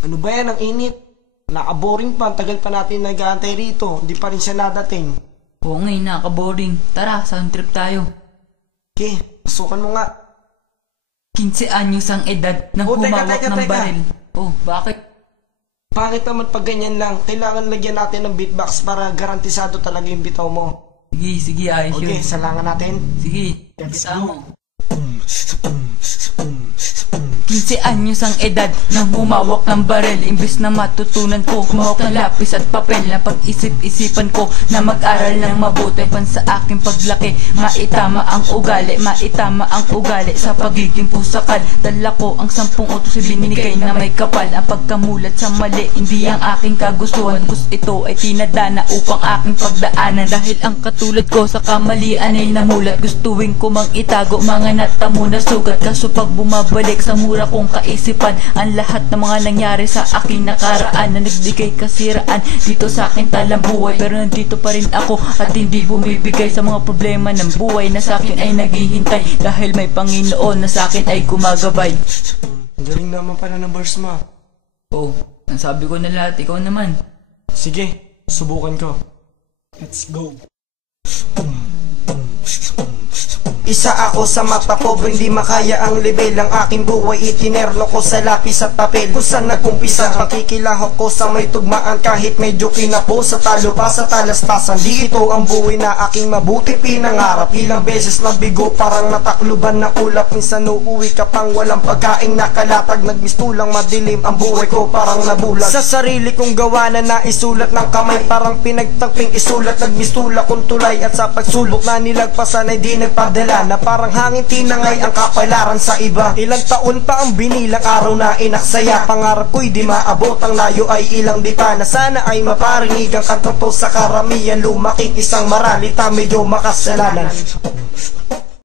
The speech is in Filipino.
Ano ba yan, ang init? Naka-boring pa, ang tagal pa natin nag-aantay rito. Hindi pa rin siya nadating. Oo nga, nakaka-boring. Tara, sound trip tayo. Okay, pasukan mo nga. 15 anyos ang edad nang humawak ng baril. Oh, bakit? Bakit naman pag ganyan lang? Kailangan lagyan natin ng beatbox para garantisado talaga yung bitaw mo. Sige, ayos yun. Okay, salangan natin. Sige, bitaw mo. 15 anyos ang edad nang humawak ng baril. Imbes na matutunan ko humawak ng lapis at papel, na pag-isip-isipan ko na mag-aral ng mabuti pan sa aking paglaki. Maitama ang ugali sa pagiging pusakal. Dala ko ang 10 utos ibinigay na may kapal. Ang pagkamulat sa mali, hindi ang aking kagustuhan, kus ito ay tinadana upang aking pagdaanan. Dahil ang katulad ko sa kamalian ay namulat, gustuin ko mang itago mga natamo na sugat. Kaso pag bumabalik sa mura kong kaisipan, ang lahat ng mga nangyari sa aking nakaraan na nagbigay kasiraan dito sa aking talang buhay. Pero nandito pa rin ako at hindi bumibigay sa mga problema ng buhay na sa akin ay naghihintay, dahil may Panginoon na sa akin ay gumagabay. Galing naman pala ng verse mo. Oh, nasabi ko na lahat, ikaw naman. Sige, subukan ko. Let's go. Isa ako sa mata pobre, hindi makaya ang level. Ang aking buhay itinerlo ko sa lapis at papel. Kung saan nagkumpisa ang kikilahok ko sa may tugmaan, kahit medyo kinapo sa talo pa sa talastasan. Di ito ang buhay na aking mabuti pinangarap. Ilang beses nabigo parang natakluban na ulap. Minsan uuwi ka pang walang pagkaing nakalatag. Nagmistulang madilim ang buhay ko parang nabulag. Sa sarili kong gawa na naisulat ng kamay, parang pinagtagping isulat. Nagmistula kong tulay at sa pagsulok na nilagpasan ay di nagpadala, na parang hangin tinangay ang kapalaran sa iba. Ilang taon pa ang binilang araw na inaksaya. Pangarap ko'y di maabot, ang layo ay ilang dita. Na sana ay maparinig ang kantong to sa karamihan. Lumaking isang maralita medyo makasalanan.